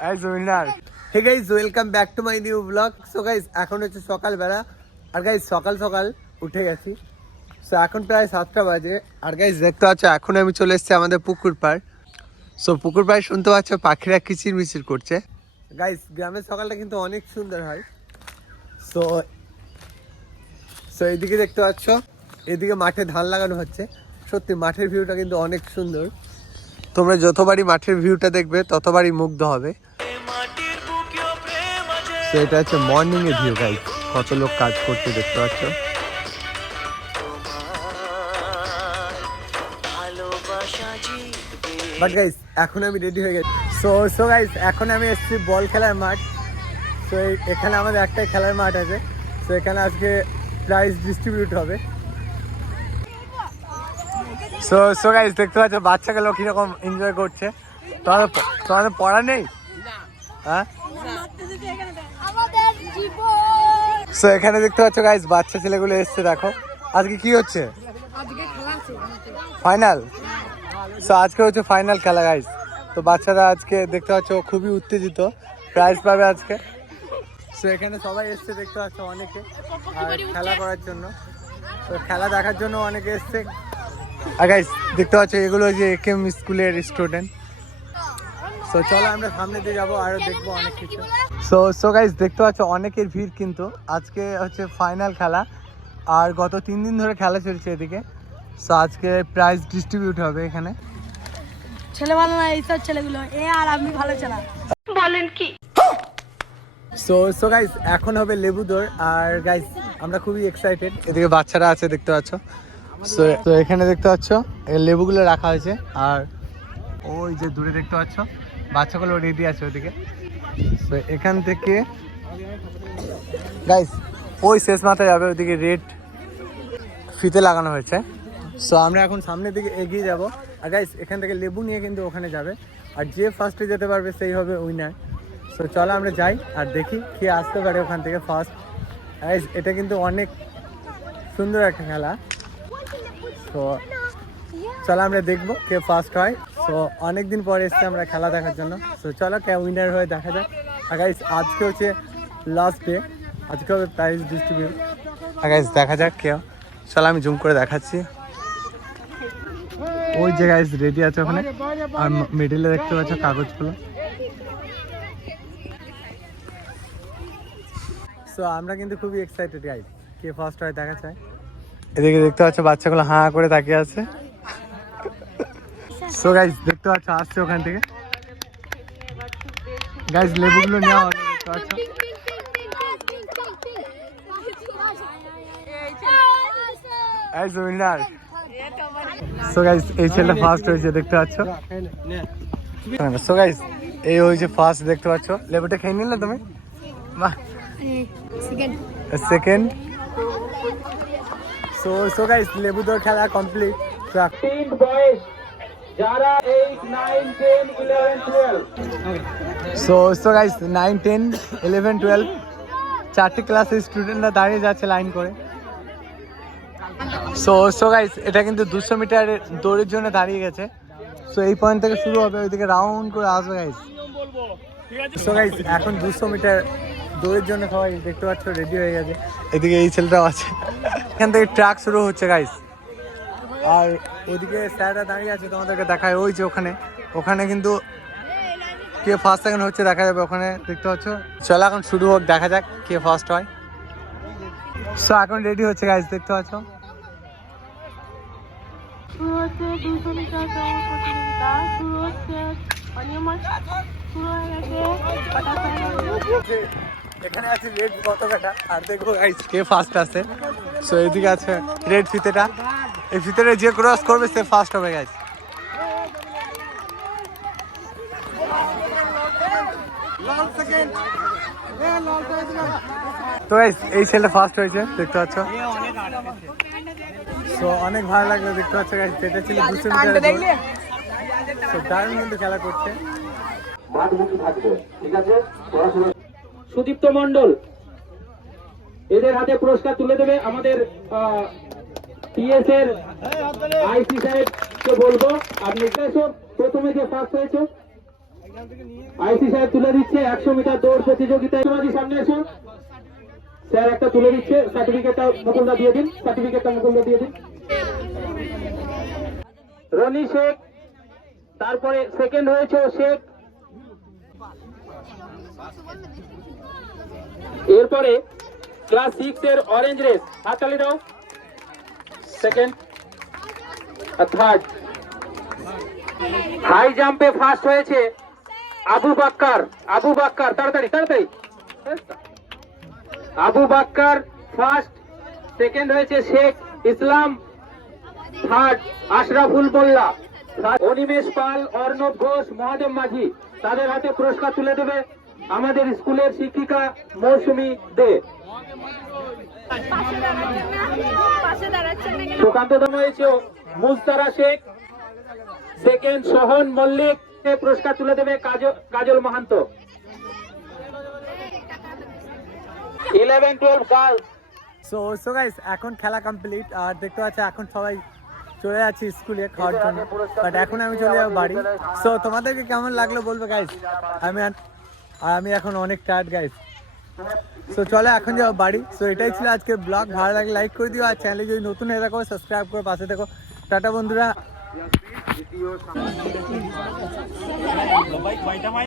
as winner. Hey guys, welcome back to my new vlog. So guys, এখন হচ্ছে সকালবেলা আর guys সকাল সকাল উঠে গেছি। সো এখন প্রায় 7টা বাজে আর গাইস দেখতে পাচ্ছ এখন আমি চলে এসেছি আমাদের পুকুর পাড়। সো পুকুর পাড়ে শুনতে পাচ্ছ পাখিরা কিচিরমিচির করছে। গাইস গ্রামের সকালটা কিন্তু অনেক সুন্দর হয়। সো এইদিকে দেখতে পাচ্ছ এদিকে মাঠে ধান লাগানো হচ্ছে। সত্যি মাঠের ভিউটা কিন্তু অনেক সুন্দর। তোমরা যতবারই মাঠের ভিউটা দেখবে ততবারই মুগ্ধ হবে। তো এটা হচ্ছে মর্নিং এর ভিউ গাইস, কত লোক কাজ করতে দেখতে পাচ্ছ। বাট গাইস এখন আমি রেডি হয়ে গেছি। সো গাইস এখন আমি এসেছি বল খেলার মাঠ। তো এখানে আমাদের একটাই খেলার মাঠ আছে। তো এখানে আজকে প্রাইজ ডিস্ট্রিবিউট হবে। সো গাইস দেখতে পাচ্ছ বাচ্চাগুলো কিরকম এনজয় করছে। তোমাদের পড়া নেই? হ্যাঁ। সো এখানে দেখতে পাচ্ছ গাইস বাচ্চা ছেলেগুলো এসছে। দেখো আজকে কি হচ্ছে, ফাইনাল। সো আজকে হচ্ছে ফাইনাল খেলা গাইস। তো বাচ্চারা আজকে দেখতে পাচ্ছ খুবই উত্তেজিত, প্রাইজ পাবে আজকে। সো এখানে সবাই এসছে দেখতে পাচ্ছ অনেকে খেলা করার জন্য। তো খেলা দেখার জন্য অনেকে এসছে। আর গাইস দেখতে পাচ্ছ এগুলো যে একেএম স্কুলের স্টুডেন্ট। সো চলো আমরা সামনে দিয়ে যাবো আরো দেখবো অনেক কিছু। সো গাইস দেখতে পাচ্ছ অনেকের ভিড়, কিন্তু আজকে হচ্ছে ফাইনাল খেলা আর গত 3 দিন ধরে খেলা চলছে এদিকে। সো আজকে প্রাইজ ডিস্ট্রিবিউট হবে এখানে। ছেলে ভালো না এইসব ছেলেগুলো, এ আর আমি ভালো চালা বলেন কি। সো গাইস এখন হবে লেবু দৌড় আর গাইস আমরা খুবই এক্সাইটেড। এদিকে বাচ্চারা আছে দেখতে পাচ্ছ। তো এখানে দেখতে পাচ্ছ এই লেবুগুলো রাখা হয়েছে আর ওই যে দূরে দেখতে পাচ্ছ বাচ্চাগুলো রেডি আছে ওদিকে। তো এখান থেকে গাইস ওই শেষ মাথায় যাবে, ওইদিকে রেড ফিতে লাগানো হয়েছে। সো আমরা এখন সামনের দিকে এগিয়ে যাব আর গাইস এখান থেকে লেবু নিয়ে কিন্তু ওখানে যাবে আর যে ফার্স্টে যেতে পারবে সেই হবে উইনার। সো চলো আমরা যাই আর দেখি কে আসতে পারে ওখান থেকে ফার্স্ট। গাইস এটা কিন্তু অনেক সুন্দর একটা খেলা। তো চলো আমরা দেখবো কে ফার্স্ট হয়। সো অনেকদিন পরে এসছি আমরা খেলা দেখার জন্য। সো চলো কে উইনার হয়ে দেখা যাক। আর গাইস আজকে হচ্ছে লাস্ট ডে, আজকে হবে প্রাইজ ডিস্ট্রিবিউট। আর গাইস দেখা যাক কে। চলো আমি জুম করে দেখাচ্ছি। ওই যে গাইস রেডি আছে ওখানে আর মিডিলে দেখতে পাচ্ছ কাগজগুলো। সো আমরা কিন্তু খুবই এক্সাইটেড গাইস, কে ফার্স্ট হয় দেখা চাই। এদিকে দেখতে পাচ্ছ বাচ্চাগুলো হাঁ করে তাকিয়ে আছে। সো গাইস দেখতে পাচ্ছ আসছে ওখান থেকে। গাইস লেবুগুলো নেওয়া হবে দেখতে পাচ্ছ। Guys winner. সো গাইস এই ছেলেটা ফার্স্ট হয়েছে দেখতে পাচ্ছ। সো গাইস এই হয়েছে ফার্স্ট দেখতে পাচ্ছ। লেবুটা খেয়ে নিলে তুমি? বাহ, সেকেন্ড। সো গাইস লেবু দৌড় খেলা কমপ্লিট। যারা 8, 9, 10, 11, 12 সো গাইস 9, 10, 11, 12 চারটি ক্লাসের স্টুডেন্টরা দাঁড়িয়ে যাচ্ছে লাইন করে। সো গাইস এটা কিন্তু 200 মিটার দৌড়ের জন্য দাঁড়িয়ে গেছে। সো এই পয়েন্ট থেকে শুরু হবে, ওইদিকে রাউন্ড করে আসবে গাইস। সো গাইস এখন 200 মিটার দৌড়ের জন্য সবাই দেখতে পাচ্ছ রেডি হয়ে গেছে। এদিকে এই ছেলেটাও আছে। এখান থেকে ট্র্যাক শুরু হচ্ছে গাইস আর ওইদিকে স্যাররা দাঁড়িয়ে আছে, তোমাদেরকে দেখায় ওই যে ওখানে কিন্তু কে ফার্স্ট সেকেন্ড হচ্ছে দেখা যাবে ওখানে দেখতে পাচ্ছ। চলো এখন শুরু হোক, দেখা যাক কে ফার্স্ট হয়। সো এখন রেডি হচ্ছে গাইস দেখতে পাচ্ছ। এখানে আছে রেড পতাকাটা আর দেখবো গাইস কে ফার্স্ট আছে। সো এইদিকে আছে রেড ফিতেটা, এই ফিতেটা যে ক্রস করবে সে ফার্স্ট হবে গাইস। তো গাইস এই ছেলেটা ফার্স্ট হয়েছে দেখতে পাচ্ছ। সো অনেক ভালো লাগলো দেখতে পাচ্ছ গাইস, এটা ছিল 200 মিটারের দৌড়। সো দারুণ কিন্তু খেলা করছে। ঠিক আছে, সুদীপ্ত মন্ডল এদের হাতে পুরস্কার তুলে দেবে আমাদের টিএস এর আইসি সাহেবকে বলবো। আপনি প্রথমে যে ফার্স্ট হয়েছে আইসি সাহেব তুলে দিচ্ছে 100 মিটার দৌড় প্রতিযোগিতায়। তোমাদের সামনে এসো, স্যার একটা তুলে দিচ্ছে, সার্টিফিকেটটা মুকুলদা দিয়ে দিন, সার্টিফিকেটটা মুকুলদা দিয়ে দিন। রনি শেখ, তারপরে সেকেন্ড হয়েছে ও শেখ। এরপরে ক্লাস 6 এর অরেঞ্জ রেস, হাততালি দাও। সেকেন্ড আর থার্ড। হাই জাম্পে ফার্স্ট হয়েছে আবু বাক্কার। আবু বাক্কার, তাড়াতাড়ি তাড়াতাড়ি। আবু বাক্কার ফার্স্ট, সেকেন্ড হয়েছে শেখ ইসলাম, থার্ড আশরাফুল মোল্লা, অনিমেষ পাল, অর্ণব ঘোষ, মহাদেব মাঝি। তাদের হাতে পুরস্কার তুলে দেবে আমাদের স্কুলের শিক্ষিকা মৌসুমী দে। সুকান্ত দাম হয়েছে মুস্তারা শেখ, সেকেন্ড সোহন মল্লিক। পুরস্কার তুলে দেবে কাজল মাহান্ত। 11-12 গার্লস। সো গাইস এখন খেলা কমপ্লিট আর দেখতে পাচ্ছি এখন সবাই চলে যাচ্ছি স্কুলে খাওয়ার জন্য, বাট এখন আমি চলে যাবো বাড়ি। সো তোমাদেরকে কেমন লাগলো বলবে গাইস। আমি এখন অনেক টায়ার্ড গাইস। সো চলো এখন যাবো বাড়ি। সো এটাই ছিল আজকের ব্লগ। ভালো লাগলে লাইক করে দিও, আর চ্যানেলে যদি নতুন হয়ে থাকো সাবস্ক্রাইব করে পাশে থেকো। টাটা বন্ধুরা।